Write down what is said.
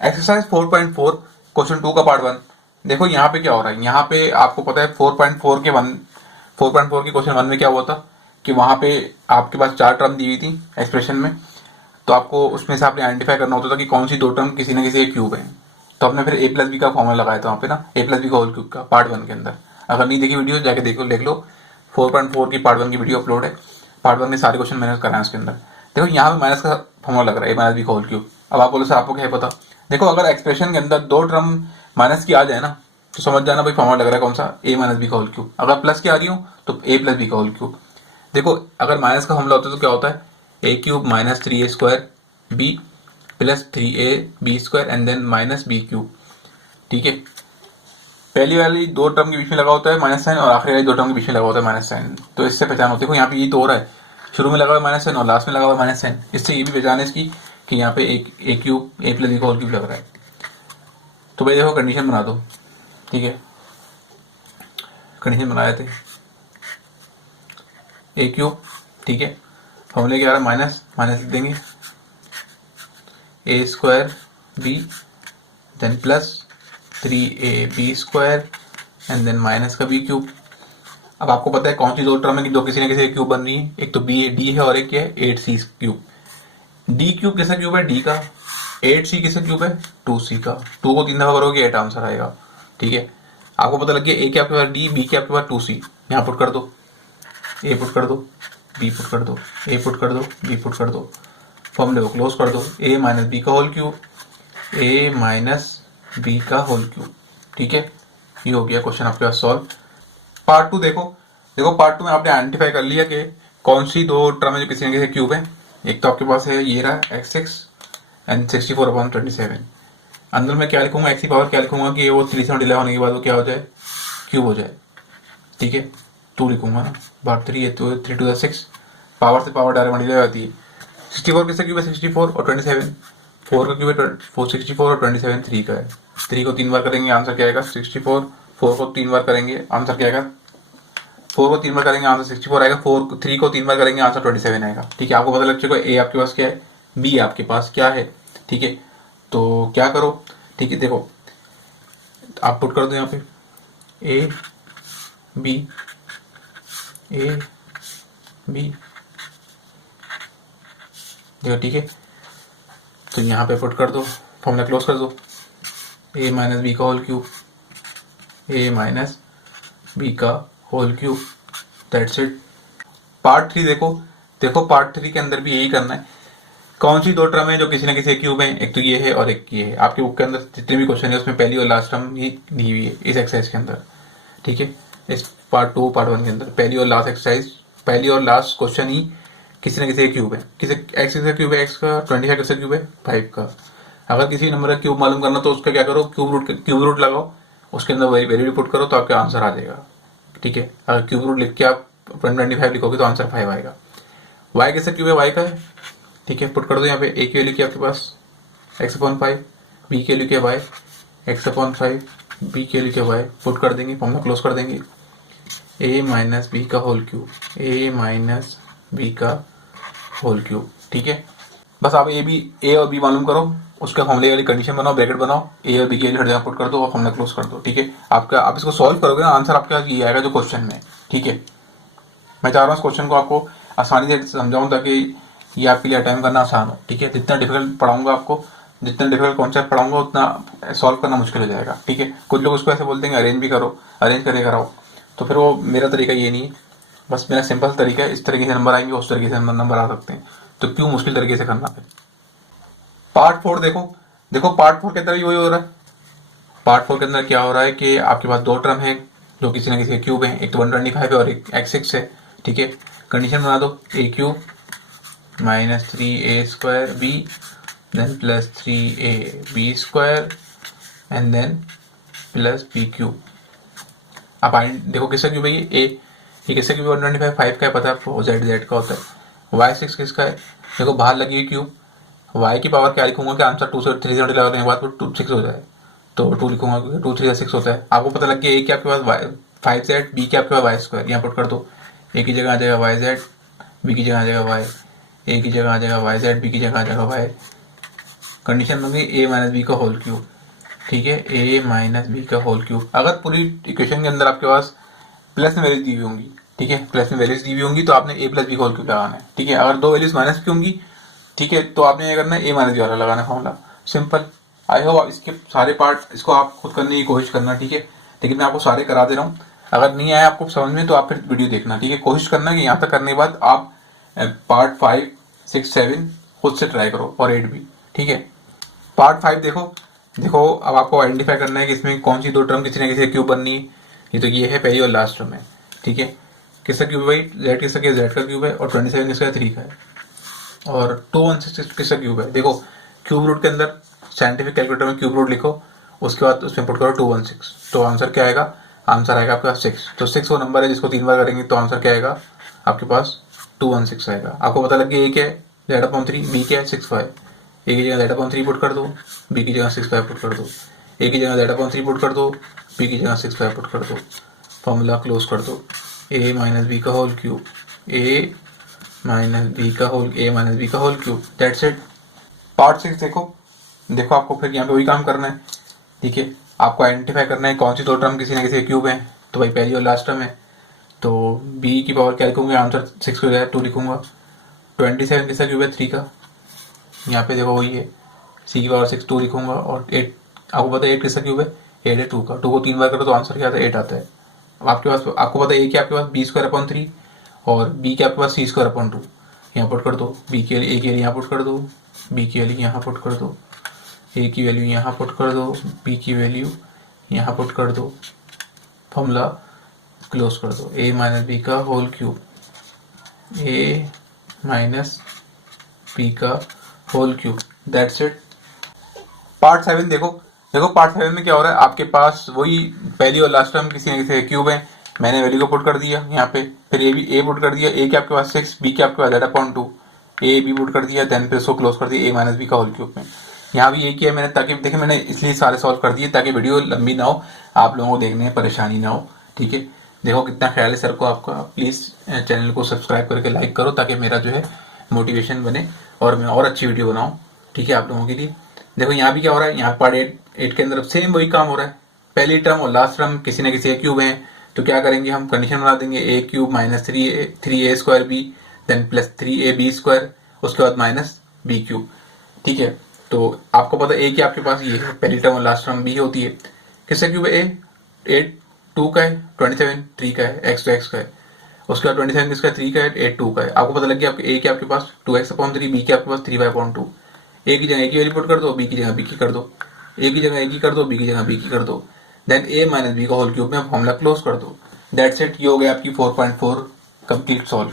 Exercise 4.4 question 2 का part 1। देखो यहाँ पे क्या हो रहा है, यहाँ पे आपको पता है 4.4 के 4.4 के क्वेश्चन 1 में क्या हुआ था कि वहां पे आपके पास 4 टर्म दी हुई थी एक्सप्रेशन में, तो आपको उसमें से आपने आइडेंटिफाई करना होता था कि कौन सी 2 टर्म किसी न किसी एक क्यूब है। तो हमने फिर a प्लस बी का फॉर्मूला लगाया था वहाँ पे ना, a प्लस बी का होल क्यूब का पार्ट 1 के अंदर। अगर नहीं देखी वीडियो जाके देख लो 4.4 की पार्ट 1 की वीडियो अपलोड है। पार्ट 1 में सारे क्वेश्चन मैंने कराए उसके अंदर। देखो यहाँ पे माइनस का फॉर्मूला लग रहा है, a माइनस बी का होल क्यूब। अब आप बोलो सर आपको क्या है पता। देखो अगर एक्सप्रेशन के अंदर 2 टर्म माइनस की आ जाए ना, तो समझ जाना भाई फॉर्मूला लग रहा है कौन सा, a माइनस बी का होल क्यूब। अगर प्लस की आ रही हो तो a प्लस बी का होल क्यूब। देखो अगर माइनस का फॉर्मूला होता है तो क्या होता है, a cube minus 3a square b plus 3ab square and then minus b cube. ठीक है, पहली वाली 2 टर्म के बीच में लगा होता है माइनस साइन और आखिरी वाली 2 टर्म के बीच में लगा होता है माइनस साइन। तो इससे पहचान होती है। यहाँ पे ये तो हो रहा है, शुरू में लगा हुआ माइनस साइन और लास्ट में लगा हुआ माइनस साइन। इससे ये भी पहचान है इसकी कि यहाँ पे एक ए क्यूब a प्लस बी का होल क्यूब लग रहा है। तो भाई देखो कंडीशन बना दो। ठीक है, कंडीशन बनाए थे ए क्यूब। ठीक है, फॉर्मूले क्या आ रहा है, माइनस माइनस लिख देंगे a square b then plus 3ab square and then minus का बी क्यूब। अब आपको पता है कौन सी 2 टर्म है कि जो किसी न किसी क्यूब बन रही है। एक तो बी डी है और एक क्या है 8c क्यूब। डी क्यूब किसका क्यूब है, डी का। 8c किसका क्यूब है, 2c का। 2 को 3 दफा करोगे 8 आंसर आएगा। ठीक है, आपको पता लग गया ए के आपके पास डी, बी के आपके पास 2c। यहाँ पुट कर दो, ए पुट कर दो, बी पुट कर दो, ए पुट कर दो, बी पुट कर दो, फॉर्मूले को क्लोज कर दो। ए माइनस बी का whole cube, a minus b का होल क्यूब। ठीक है, ये हो गया क्वेश्चन आपके पास सॉल्व। पार्ट 2 देखो। देखो पार्ट 2 में आपने आइडेंटिफाई कर लिया कि कौन सी 2 टर्म है जो किसी न किसी क्यूब है। एक तो आपके पास है ये रहा x6 एंड 64/27। अंदर में क्या लिखूंगा, x की पावर क्या लिखूंगा कि वो 370 होने के बाद वो क्या हो जाए, क्यूब हो जाए। ठीक है, 2 लिखूंगा ना, बार 3 है तो 3 to the 6, पावर से पावर डायरेक्ट मल्टीप्लाई होती है। 64 किसका क्यूब है, 64 और 27 4 का क्यूब है 64 और 27 3 का है। 3 को 3 बार करेंगे आंसर क्या आएगा 64। 4 को 3 बार करेंगे आंसर क्या आएगा, 4 को 3 बार करेंगे आंसर 64 आएगा। 3 को 3 बार करेंगे आंसर 27 आएगा। ठीक है, आपको पता लग चुका है ए आपके पास क्या है, बी आपके पास क्या है। ठीक है, तो क्या करो, ठीक है देखो आप पुट कर दो यहाँ पे ए बी देखो। ठीक है, तो यहाँ पे पुट कर दो, फॉर्मूला क्लोज कर दो। ए माइनस बी का whole cube, a minus b का whole cube, that's it. Part 3 देखो। देखो पार्ट 3 के अंदर भी यही करना है। कौन सी 2 टर्म है जो किसी न किसी क्यूब है, एक तो ये है और एक ये है। आपके बुक के अंदर जितने भी क्वेश्चन है उसमें पहली और लास्ट टर्म ही दी हुई है इस एक्सरसाइज के अंदर। ठीक है, इस पार्ट 2 पार्ट 1 के अंदर पहली और लास्ट एक्सरसाइज, पहली और लास्ट क्वेश्चन ही किसी न किसी क्यूब है। किसी एक्स का क्यूब है, एक्स का 25 किसका क्यूब है 5 का। अगर किसी नंबर का क्यूब मालूम करना तो उसका क्या करो, क्यूब रूट लगाओ, उसके अंदर वैल्यू पुट करो तो आपका आंसर आ जाएगा। ठीक है, अगर क्यूब रूट लिख के आप 25 लिखोगे तो आंसर 5 आएगा। वाई किसका क्यूब है, वाई का है। ठीक है, पुट कर दो यहाँ पे ए की वैल्यू क्या आपके पास x/5, बी की वैल्यू क्या वाई x/5, बी की वैल्यू क्या वाई, पुट कर देंगे, फॉर्मूला क्लोज कर देंगे। ए माइनस बी का whole cube, a minus b का होल क्यूब। ठीक है, बस आप ए और बी मालूम करो, उसका फॉर्मूले वाली कंडीशन बनाओ, ब्रैकेट बनाओ, ए और बी की वैल्यू हर जगह पुट कर दो और फॉर्मूला क्लोज कर दो। ठीक है, आप इसको सॉल्व करोगे ना, आंसर आपका ये आएगा जो क्वेश्चन में। ठीक है, मैं चाह रहा हूँ इस क्वेश्चन को आपको आसानी से समझाऊं ताकि ये आपके लिए अटेम्प्ट करना आसान हो। ठीक है, जितना डिफिकल्ट पढ़ाऊंगा आपको, जितना डिफिकल्ट कॉन्सेप्ट पढ़ाऊंगा उतना सॉल्व करना मुश्किल हो जाएगा। ठीक है, कुछ लोग उसको ऐसे बोलते हैं अरेंज भी करो, अरेंज करके कराओ, तो फिर वो मेरा तरीका ये नहीं है। बस मेरा सिंपल तरीका है, इस तरीके से नंबर आएंगे, उस तरीके से नंबर आ सकते हैं, तो क्यों मुश्किल तरीके से करना है। पार्ट 4 देखो। देखो पार्ट 4 के अंदर वही हो रहा है। पार्ट 4 के अंदर क्या हो रहा है कि आपके पास 2 टर्म है जो किसी न किसी क्यूब है, एक तो 125 है और एक x6 है। ठीक है, कंडीशन बना दो, a cube minus 3a square b then plus 3ab square and then plus b cube. आप देखो किसका क्यूब है ये किसका क्यूब 125 5 का है, पता है आपको, z का होता है। y6 किसका है, देखो बाहर लगी हुई क्यूब, y की पावर क्या लिखूंगा कि आंसर 2 से 370 लगाने के बाद 2 6 हो जाए, तो 2 लिखूंगा क्योंकि 2 3 6 होता है। आपको पता लग गया ए के आपके पास 5z, बी के आपके पास वाई स्क्वायर, यहाँ पुट कर दो। ए की जगह आ जाएगा वाई जेड, बी की जगह आ जाएगा वाई, ए की जगह आ जाएगा वाई जेड, बी की जगह आ जाएगा वाई। कंडीशन बन गई ए माइनस बी का होल क्यूब, ठीक है, ए माइनस बी का होल क्यूब। अगर पूरी इक्वेशन के अंदर आपके पास प्लस में वैल्यूज दी हुई होंगी, ठीक है, प्लस में वैल्यूज दी हुई होंगी तो आपने ए प्लस बी का होल क्यूब लगाना है, ठीक है। अगर दो वैल्यूज माइनस की होंगी, ठीक है, तो आपने ये करना है ए माइनस बी वाला लगाना फॉर्मूला, सिंपल। आई होप इसके सारे पार्ट इसको आप खुद करने की कोशिश करना, ठीक है, लेकिन मैं आपको सारे करा दे रहा हूँ। अगर नहीं आया आपको समझ में तो आप फिर वीडियो देखना, ठीक है। कोशिश करना कि यहाँ तक करने के बाद आप पार्ट 5, 6, 7 खुद से ट्राई करो और 8 भी, ठीक है। पार्ट 5 देखो अब आपको आइडेंटिफाई करना है कि इसमें कौन सी दो टर्म किसी न किसी क्यूब बननी है। ये तो ये है पहली और लास्ट टर्म है, ठीक है। किसका क्यूब है भाई? जेड किसका क्या? जेड का क्यूब है। और 27 किसका है? 3 का है। और 216 किसका क्यूब है? देखो क्यूब रूट के अंदर साइंटिफिक कैलकुलेटर में क्यूब रूट लिखो, उसके बाद उसमें पुट करो 216, तो आंसर क्या आएगा? आंसर आएगा आपके पास 6। तो 6 वो नंबर है जिसको 3 बार करेंगे तो आंसर क्या आएगा आपके पास? 216 आएगा। आपको पता लग गया ए क्या है? Z/3, बी क्या है? 6/5। ए की जगह Z/3 पुट कर दो, बी की जगह 6/5 पुट कर दो। ए की जगह Z/3 पुट कर दो, बी की जगह 6/5 पुट कर दो। फॉर्मूला क्लोज कर दो। ए माइनस बी का whole cube, a minus b का whole cube, that's it. Part 6 देखो आपको फिर यहाँ पे वही काम करना है, ठीक है। आपको आइडेंटिफाई करना है कौन सी दो टर्म किसी न किसी क्यूब है। तो भाई पहली और लास्ट टर्म है, तो बी की पावर क्या लिखूंगा? आंसर 6 को 2 लिखूंगा। 27 किसका क्यूब है? 3 का। यहाँ पे देखो वही है, सी की पावर 6 2 लिखूंगा। और 8 आपको पता है 8 किसका क्यूब है? 8 है 2 का। 2 को 3 बार करो तो आंसर क्या आता है? 8 आता है। अब आपके पास आपको पता है कि आपके पास b² और बी के आपके पास c² 2। यहाँ पुट कर दो, बी की वैल्यू ए की वैल्यू यहाँ पुट कर दो, बी की वैल्यू यहाँ पुट कर दो, ए की वैल्यू यहाँ पुट कर दो, बी की वैल्यू यहाँ पुट कर दो। फॉर्मूला क्लोज कर दो। ए माइनस बी का whole cube, a minus b का whole cube, that's it. Part 7 देखो पार्ट 7 में क्या हो रहा है? आपके पास वही पहली और लास्ट टर्म किसी न किसी क्यूब है। मैंने वैल्यू को पुट कर दिया यहाँ पे, फिर ए पुट कर दिया। ए के आपके पास 6, बी के आपके पास Z/2, ए बी पुट कर दिया, देन फिर उसको क्लोज कर दिया ए माइनस बी का होल क्यूब में। यहाँ भी ये किया मैंने, ताकि देखिए मैंने इसलिए सारे सॉल्व कर दिए ताकि वीडियो लंबी ना हो, आप लोगों को देखने में परेशानी ना हो, ठीक है। देखो कितना ख्याल है सर को आपका। प्लीज़ चैनल को सब्सक्राइब करके लाइक करो ताकि मेरा जो है मोटिवेशन बने और मैं और अच्छी वीडियो बनाऊँ, ठीक है, आप लोगों के लिए। देखो यहाँ भी क्या हो रहा है, यहाँ पार्ट 8 के अंदर सेम वही काम हो रहा है। पहली टर्म और लास्ट टर्म किसी न किसी क्यूब है, तो क्या करेंगे हम? कंडीशन बना देंगे a cube minus 3a² b, then plus 3ab², उसके बाद माइनस बी क्यूब, ठीक है। तो आपको पता है ए की आपके पास ये है पहली टर्म और लास्ट टर्म बी होती है। किसका क्यूब है? ए 8 2 का है, 27 3 का है, x तो x का है। उसके बाद 27 किसका है? 3 का है, 8 2 का है। आपको पता लग गया आपके ए के आपके पास 2x/3, बी के आपके पास 3y/2। ए की जगह ए की वैल्यू पुट कर दो, बी की जगह बी की कर दो, ए की जगह ए की कर दो, बी की जगह बी की कर दो। देन ए माइनस बी का होल क्यूब में फॉर्मूला क्लोज कर दो। That's it. ये हो गया आपकी 4.4 कंप्लीट सॉल्व।